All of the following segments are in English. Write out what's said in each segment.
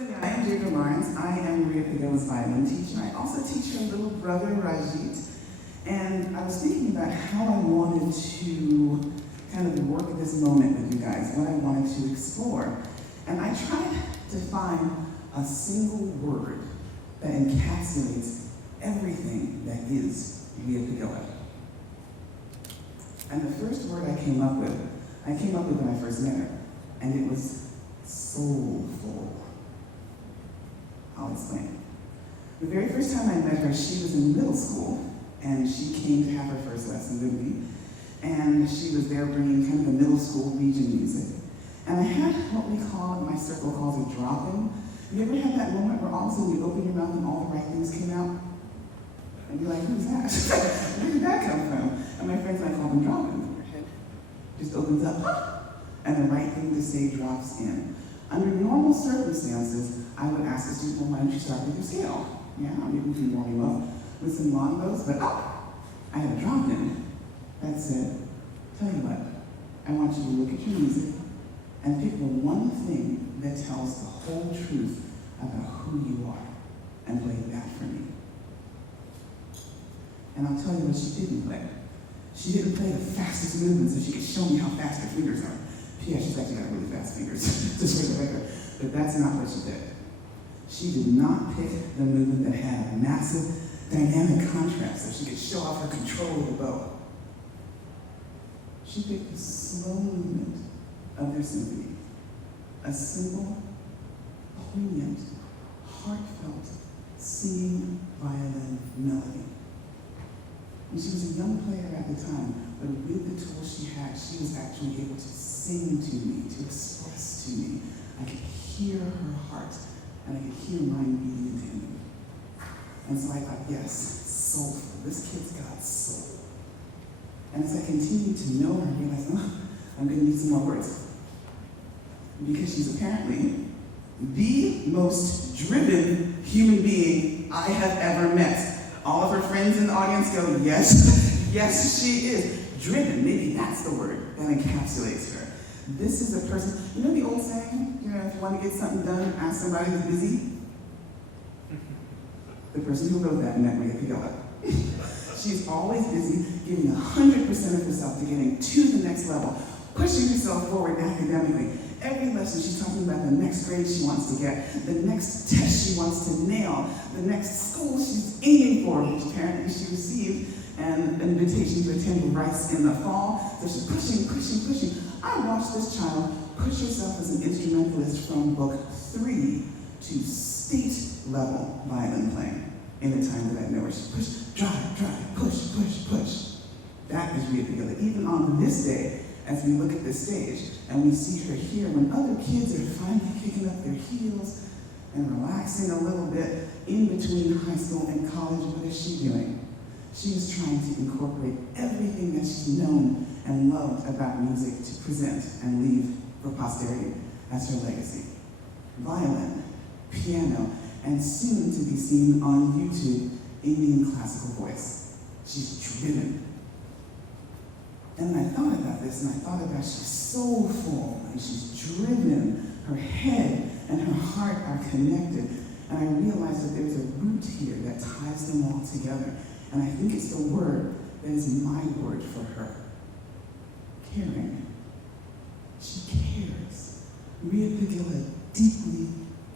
I am Jacob Lawrence. I am Riya Pagilla's violin teacher. I also teach her little brother, Rajit. And I was thinking about how I wanted to kind of work this moment with you guys, what I wanted to explore. And I tried to find a single word that encapsulates everything that is Riya Pagilla. And the first word I came up with when I first met her, and it was soulful. I'll explain. The very first time I met her, she was in middle school, and she came to have her first lesson with me, and she was there bringing kind of the middle school region music. And I had what my circle calls a drop-in. You ever had that moment where all of a sudden you open your mouth and all the right things came out? And you're like, who's that? Where did that come from? And my friends and I call them drop-ins. Your head just opens up, and the right thing to say drops in. Under normal circumstances, I would ask a student, well, why don't you start with your scale? Yeah, maybe we can warm you up with some longbows, but I had a drop-in. That said, tell you what, I want you to look at your music and pick the one thing that tells the whole truth about who you are, and play that for me. And I'll tell you what she didn't play. She didn't play the fastest movement so she could show me how fast her fingers are. P.S. she's actually got really fast fingers, just for the record. But that's not what she did. She did not pick the movement that had a massive dynamic contrast so she could show off her control of the bow. She picked the slow movement of their symphony. A simple, poignant, heartfelt, singing violin melody. And she was a young player at the time, but with the tools she had, she was actually able to sing to me, to express to me. I could hear her heart, and I could hear mine beating in tandem. And so I thought, yes, soulful. This kid's got soul. And as I continued to know her, I realized, I'm going to need some more words. Because she's apparently the most driven human being I have ever met. All of her friends in the audience go, yes, yes, she is. Driven, maybe that's the word that encapsulates her. This is a person, you know the old saying, if you want to get something done, ask somebody who's busy? The person who wrote that met Riya Pagilla. She's always busy, giving 100% of herself to getting to the next level, pushing herself forward academically. Every lesson she's talking about the next grade she wants to get, the next test she wants to nail, the next school she's aiming for, which apparently she received an invitation to attend Rice in the fall. So she's pushing. I watched this child push herself as an instrumentalist from book 3 to state level violin playing in the time that I know her. She pushed, drive, push. That is Riya Pagilla. Even on this day, as we look at this stage and we see her here, when other kids are finally kicking up their heels and relaxing a little bit in between high school and college, what is she doing? She is trying to incorporate everything that she's known and loved about music to present and leave for posterity as her legacy. Violin, piano, and soon to be seen on YouTube, Indian classical voice. She's driven. And I thought about this, and I thought about she's soulful, and she's driven. Her head and her heart are connected. And I realized that there's a root here that ties them all together. And I think it's the word that is my word for her. Caring. She cares. Riya Pagilla deeply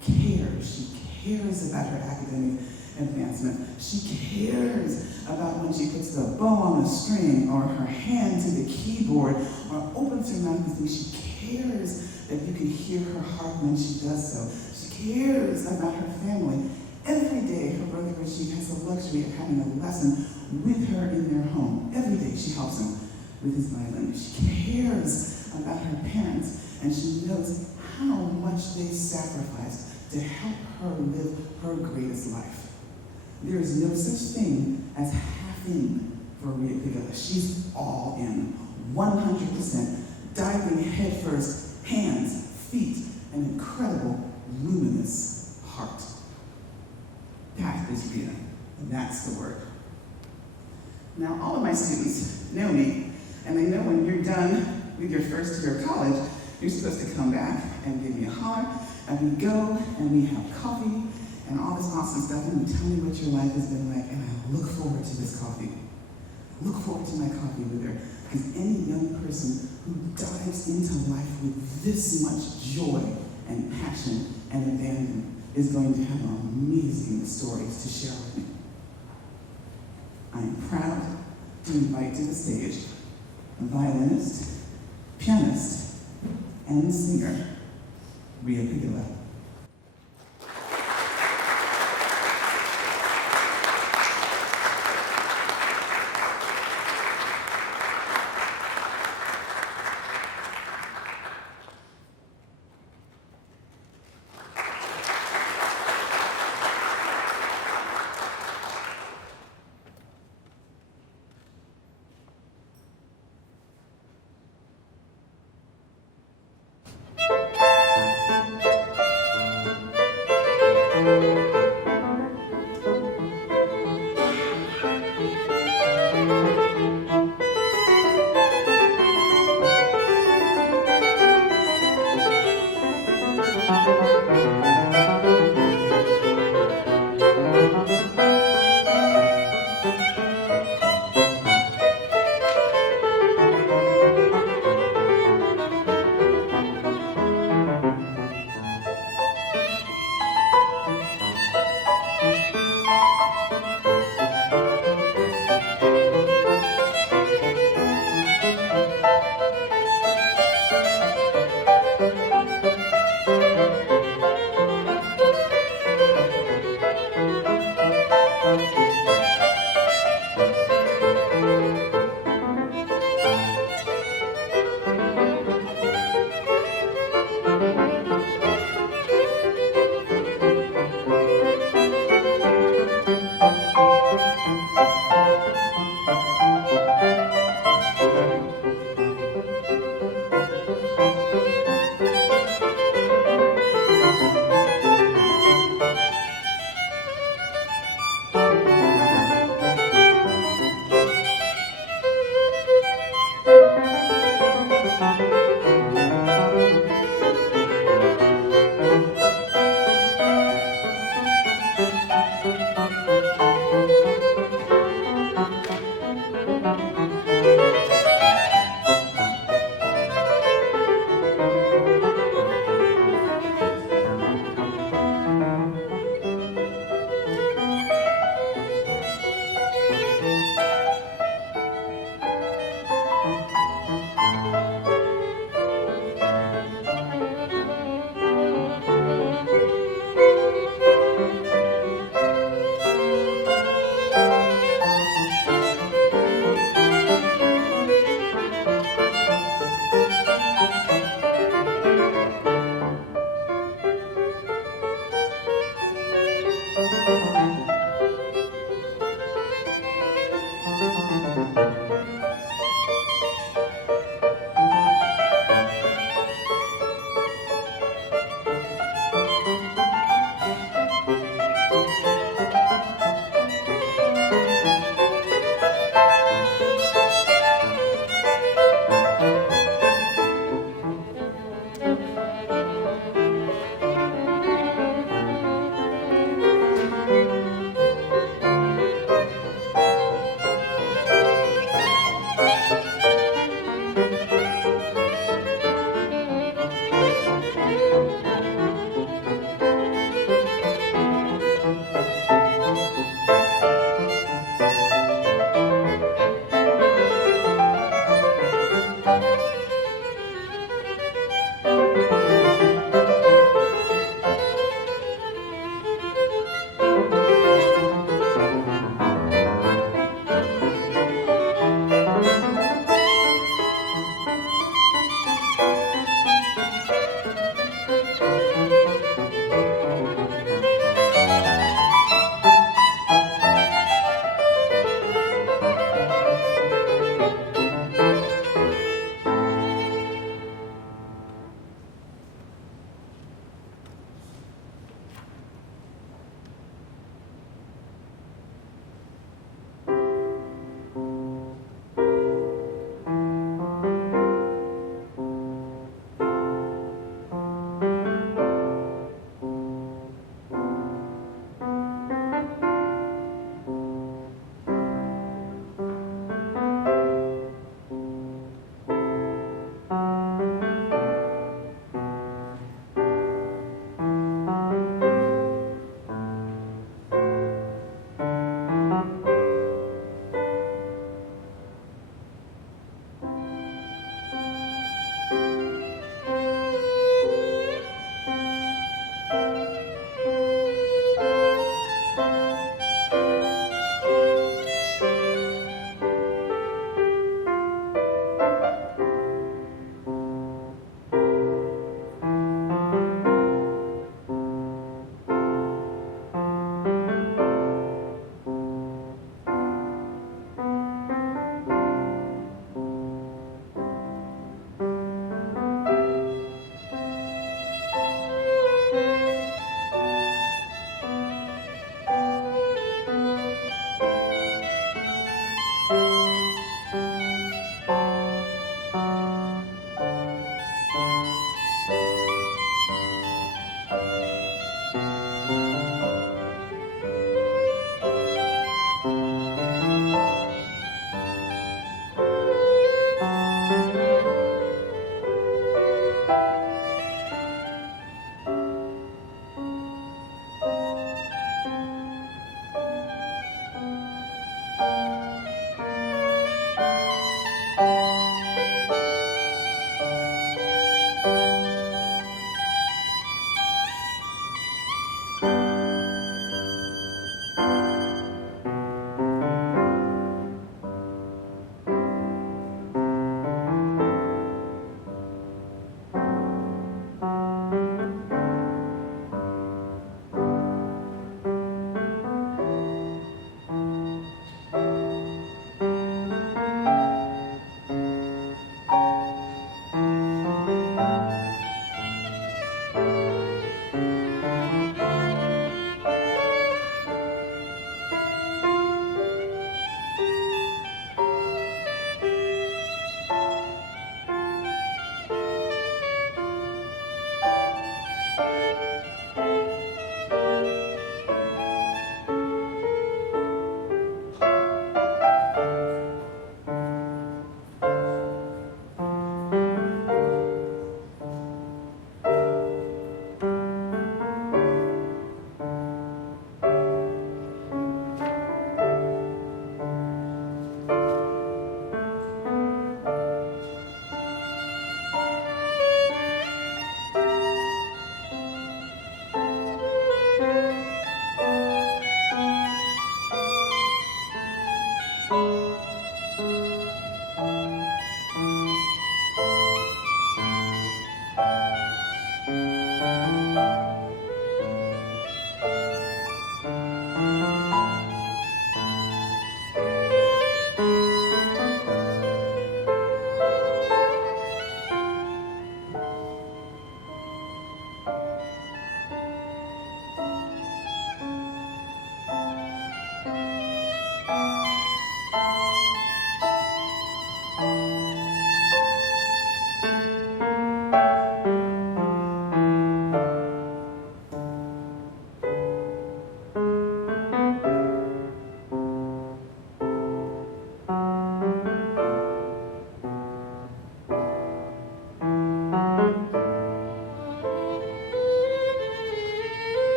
cares. She cares about her academic advancement. She cares about when she puts the bow on a string, or her hand to the keyboard, or opens her mouth with me. She cares that you can hear her heart when she does so. She cares about her family. Every day, her brother Rashid has the luxury of having a lesson with her in their home. Every day, she helps him with his violin. She cares about her parents, and she knows how much they sacrificed to help her live her greatest life. There is no such thing as half in for Riya Pagilla. She's all in, 100%, diving headfirst, hands, feet, an incredible, luminous heart. That is Riya, and that's the word. Now, all of my students know me, and they know when you're done with your first year of college, you're supposed to come back and give me a holler, and we go and we have coffee and all this awesome stuff, and you tell me what your life has been like, and I look forward to this coffee. Look forward to my coffee with her, because any young person who dives into life with this much joy and passion and abandon is going to have amazing stories to share with me. I am proud to invite to the stage a violinist, pianist, and singer, Riya Pagilla.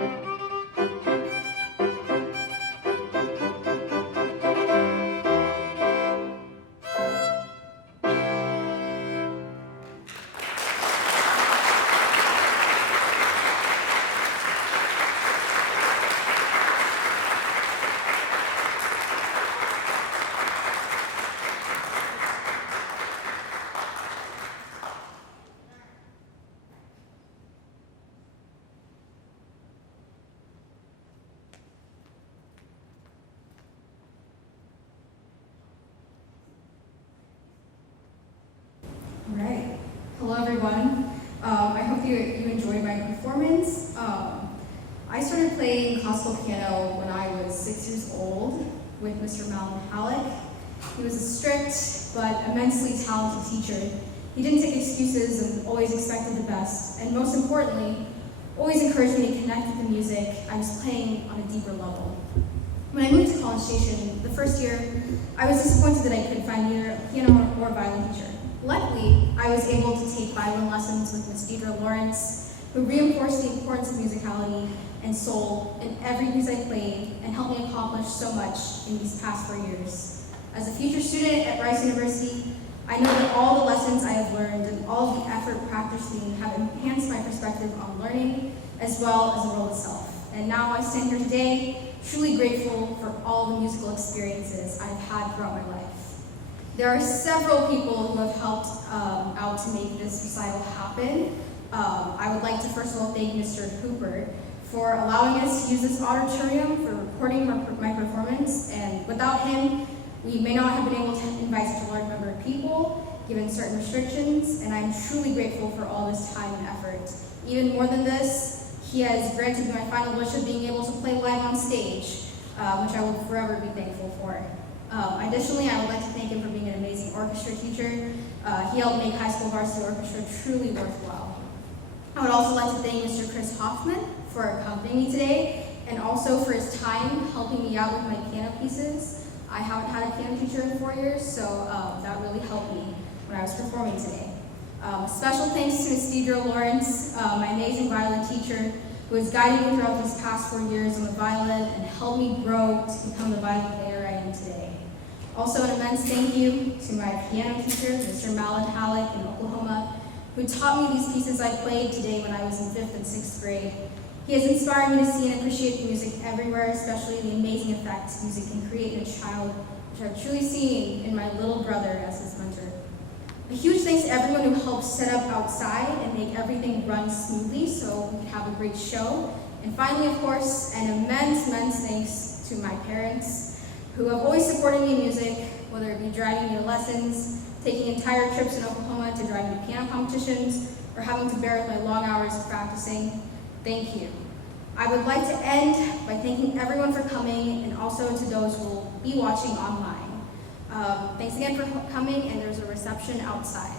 All right. Hello, everyone. I hope you enjoyed my performance. I started playing classical piano when I was 6 years old with Mr. Malin Halleck. He was a strict but immensely talented teacher. He didn't take excuses and always expected the best, and most importantly, always encouraged me to connect with the music I was playing on a deeper level. When I moved to College Station the first year, I was disappointed that I couldn't find either a piano or a violin teacher. Luckily, I was able to take violin lessons with Ms. Deidre Lawrence, who reinforced the importance of musicality and soul in every piece I played and helped me accomplish so much in these past 4 years. As a future student at Rice University, I know that all the lessons I have learned and all of the effort practicing have enhanced my perspective on learning as well as the world itself. And now I stand here today, truly grateful for all the musical experiences I've had throughout my life. There are several people who have helped out to make this recital happen. I would like to first of all thank Mr. Hooper for allowing us to use this auditorium for recording my performance, and without him, we may not have been able to invite such a large number of people, given certain restrictions, and I'm truly grateful for all this time and effort. Even more than this, he has granted me my final wish of being able to play live on stage, which I will forever be thankful for. Additionally, I would like to thank him for being an amazing orchestra teacher. He helped make high school varsity orchestra truly worthwhile. I would also like to thank Mr. Chris Hoffman for accompanying me today, and also for his time helping me out with my piano pieces. I haven't had a piano teacher in 4 years, so that really helped me when I was performing today. Special thanks to Ms. Deidre Lawrence, my amazing violin teacher, who has guided me throughout these past 4 years on the violin and helped me grow to become the violin player I am today. Also an immense thank you to my piano teacher, Mr. Malin Halleck in Oklahoma, who taught me these pieces I played today when I was in 5th and 6th grade. He has inspired me to see and appreciate the music everywhere, especially the amazing effects music can create in a child, which I've truly seen in my little brother as his mentor. A huge thanks to everyone who helped set up outside and make everything run smoothly so we could have a great show. And finally, of course, an immense thanks to my parents, who have always supported me in music, whether it be driving me to lessons, taking entire trips in Oklahoma to drive me to piano competitions, or having to bear with my long hours of practicing. Thank you. I would like to end by thanking everyone for coming, and also to those who will be watching online. Thanks again for coming, and there's a reception outside.